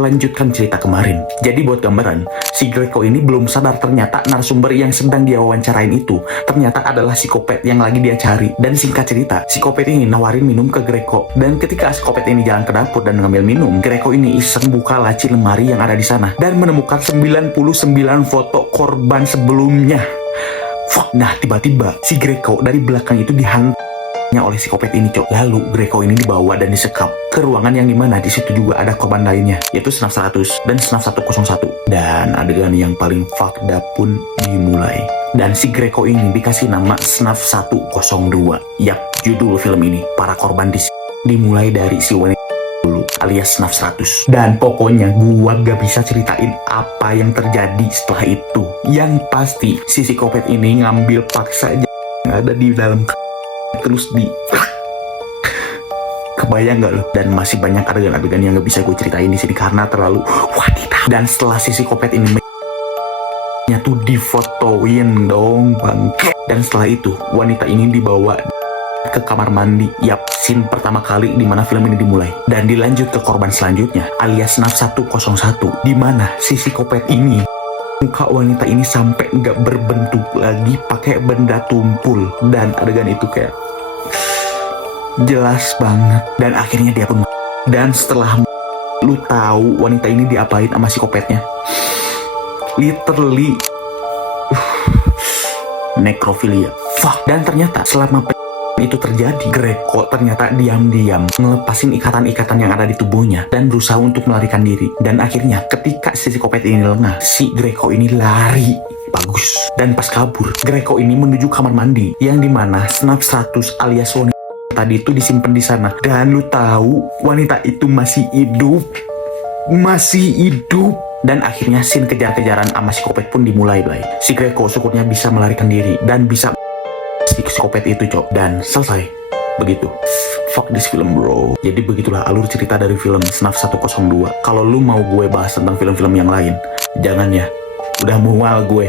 melanjutkan cerita kemarin. Jadi buat gambaran, si Greco ini belum sadar ternyata narasumber yang sedang dia wawancarain itu ternyata adalah psikopat yang lagi dia cari. Dan singkat cerita, psikopat ini nawarin minum ke Greco. Dan ketika psikopat ini jalan ke dapur dan ngambil minum, Greco ini iseng buka laci lemari yang ada di sana dan menemukan 99 foto korban sebelumnya. Fuck. Nah, tiba-tiba si Greco dari belakang itu dihantarnya oleh psikopat ini, cok. Lalu Greco ini dibawa dan disekap ke ruangan yang dimana di situ juga ada korban lainnya, yaitu Snaf 100 dan Snaf 101. Dan adegan yang paling fucked up pun dimulai. Dan si Greco ini dikasih nama Snaf 102. Yap, judul film ini para korban dimulai dari si wanita dulu alias Snaf 100. Dan pokoknya gua gak bisa ceritain apa yang terjadi setelah itu. Yang pasti si psikopat ini ngambil paksa yang ada di dalam terus kebayang gak lo? Dan masih banyak adegan-adegan yang gak bisa gue ceritain di sini karena terlalu wadidaw. Dan setelah si psikopat ini tuh difotoin dong bang. Dan setelah itu wanita ini dibawa ke kamar mandi. Yap, scene pertama kali di mana film ini dimulai. Dan dilanjut ke korban selanjutnya alias Snaf 101, di mana si psikopat ini muka wanita ini sampai nggak berbentuk lagi pakai benda tumpul. Dan adegan itu kayak jelas banget. Dan akhirnya dia pun dan setelah lu tahu wanita ini diapain sama psikopatnya, literally nekrofilia. Fuck. Dan ternyata selama itu terjadi, Greco ternyata diam-diam ngelepasin ikatan-ikatan yang ada di tubuhnya dan berusaha untuk melarikan diri. Dan akhirnya ketika si psikopat ini lengah, si Greco ini lari. Bagus. Dan pas kabur, Greco ini menuju kamar mandi yang dimana Snaf 100 alias wanita tadi itu disimpan di sana. Dan lu tahu wanita itu masih hidup. Dan akhirnya scene kejar-kejaran sama psikopat pun dimulai, Blay. Si Greco syukurnya bisa melarikan diri dan bisa si psikopat itu, cok. Dan selesai. Begitu. Fuck this film, bro. Jadi begitulah alur cerita dari film Snaf 102. Kalau lu mau gue bahas tentang film-film yang lain, jangan ya. Udah mual gue.